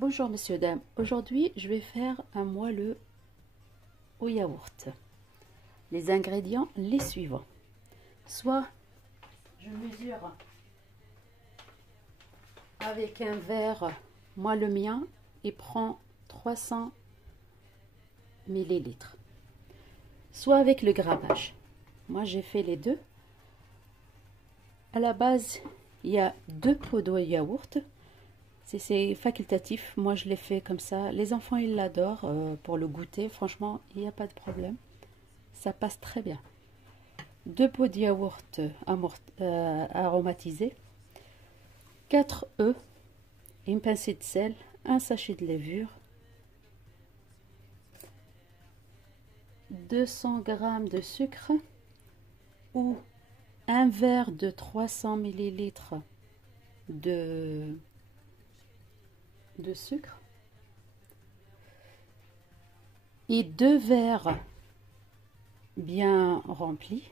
Bonjour messieurs, dames. Aujourd'hui, je vais faire un moelleux au yaourt. Les ingrédients, les suivants. Soit je mesure avec un verre, moi le mien, il prend 300 millilitres. Soit avec le grammage. Moi, j'ai fait les deux. À la base, il y a 2 pots de yaourt. C'est facultatif, moi je l'ai fait comme ça. Les enfants ils l'adorent pour le goûter, franchement il n'y a pas de problème. Ça passe très bien. 2 pots de yaourt aromatisés, 4 œufs, une pincée de sel, un sachet de levure, 200 g de sucre ou un verre de 300 millilitres de sucre et 2 verres bien remplis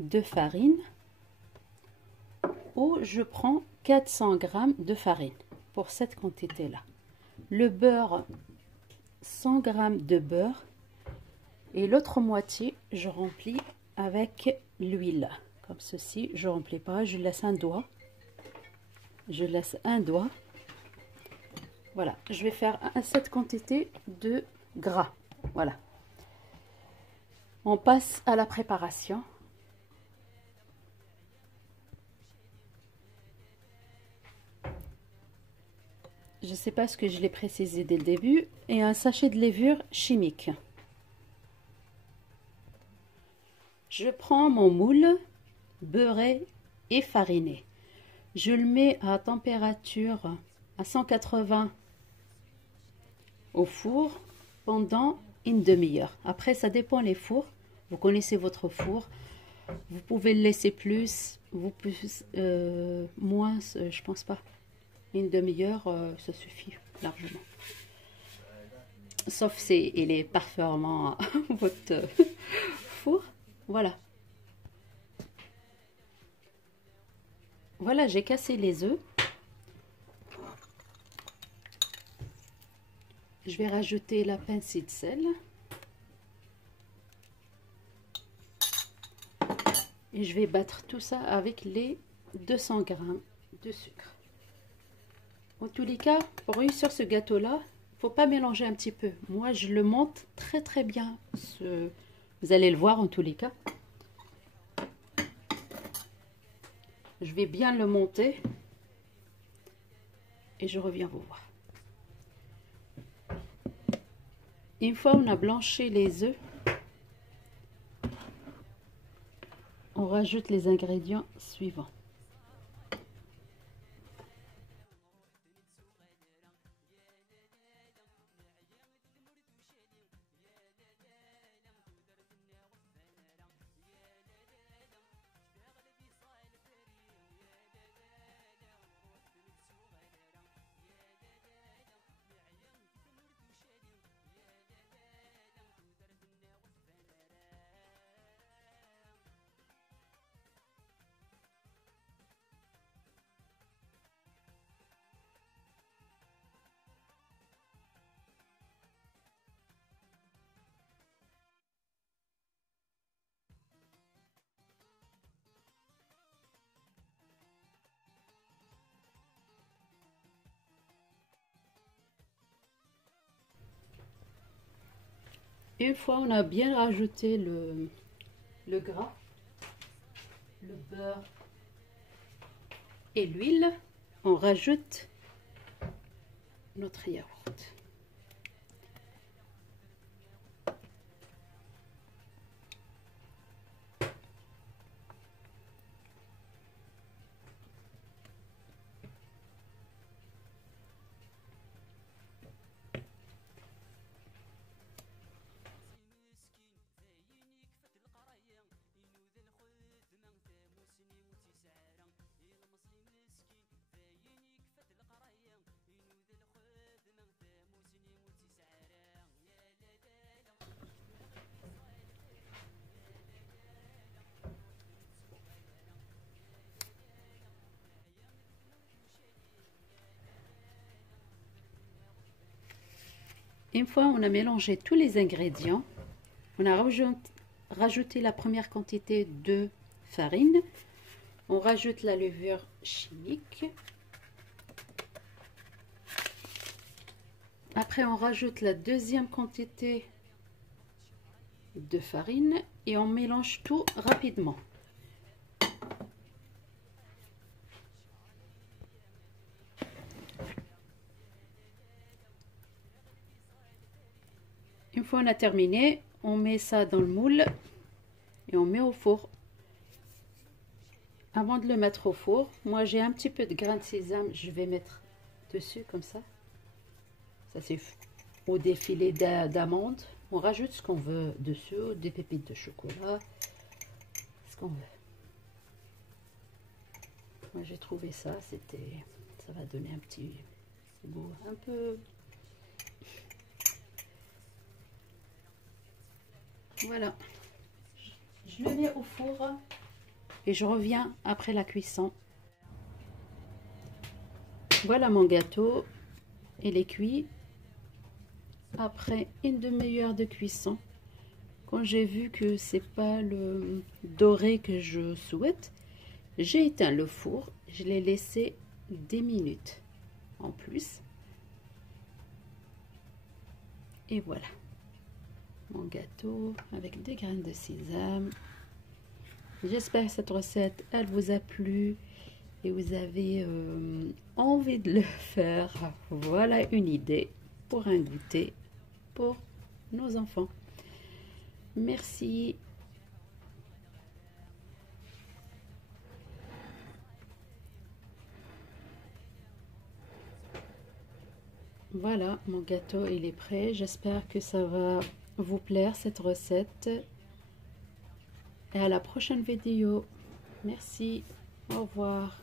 de farine, ou je prends 400 g de farine pour cette quantité là. Le beurre, 100 g de beurre, et l'autre moitié je remplis avec l'huile comme ceci. Je remplis pas, je laisse un doigt, voilà. Je vais faire cette quantité de gras. Voilà. On passe à la préparation. Je ne sais pas ce que je l'ai précisé dès le début. Et un sachet de levure chimique. Je prends mon moule beurré et fariné. Je le mets à température à 180 au four pendant une demi-heure. Après, ça dépend les fours. Vous connaissez votre four. Vous pouvez le laisser plus, moins, je pense pas. Une demi-heure, ça suffit largement. Sauf si il est parfaitement votre four. Voilà. Voilà, j'ai cassé les œufs. Je vais rajouter la pincée de sel. Et je vais battre tout ça avec les 200 g de sucre. En tous les cas, pour réussir ce gâteau-là, il ne faut pas mélanger un petit peu. Moi, je le monte très très bien. Vous allez le voir en tous les cas. Je vais bien le monter. Et je reviens vous voir. Une fois on a blanchi les œufs, on rajoute les ingrédients suivants. Une fois on a bien rajouté le gras, le beurre et l'huile, on rajoute notre yaourt. Une fois on a mélangé tous les ingrédients, on a rajouté la première quantité de farine. On rajoute la levure chimique. Après, on rajoute la deuxième quantité de farine et on mélange tout rapidement. Une fois on a terminé, on met ça dans le moule et on met au four. Avant de le mettre au four, moi j'ai un petit peu de grains de sésame, je vais mettre dessus comme ça. Ça c'est au défilé d'amandes. On rajoute ce qu'on veut dessus, des pépites de chocolat, ce qu'on veut. Moi j'ai trouvé ça, ça va donner un petit goût un peu. Voilà, je le mets au four et je reviens après la cuisson. Voilà mon gâteau, il est cuit. Après une demi-heure de cuisson, quand j'ai vu que c'est pas le doré que je souhaite, j'ai éteint le four, je l'ai laissé 10 minutes en plus. Et voilà, mon gâteau avec des graines de sésame. J'espère que cette recette, elle vous a plu et vous avez envie de le faire. Voilà une idée pour un goûter pour nos enfants. Merci. Voilà, mon gâteau il est prêt. J'espère que ça va vous plaire cette recette. Et à la prochaine vidéo. Merci. Au revoir.